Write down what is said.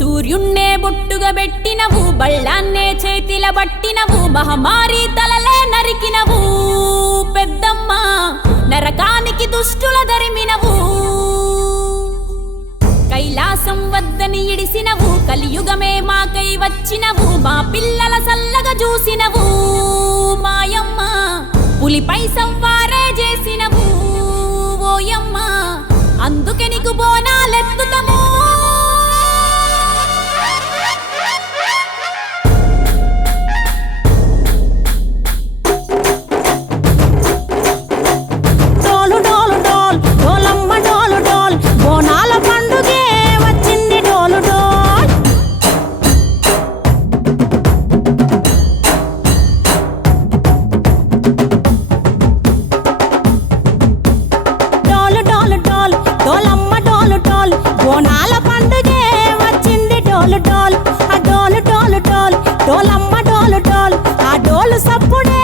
సూర్యున్నే బొట్టుగా పెట్టినవు, బళ్ళాన్నే చేతిల పట్టినవు, మహమారి తలలే నరికినవు పెద్దమ్మ, నరకానికి దుష్టుల దరిమినవు. కైలాసం వద్దని ఇడిసినవు, కలియుగమే మాకై వచ్చినవు, మా పిల్లల సల్లగా చూసినవు మాయమ్మ, పులిపై సవ్వారే చేసినవు ఓయమ్మ, అందుకే నీకు బోనాలెత్తుతము. డోలమ్మ డోలు డోల్, ఆ డోలు సప్పుడే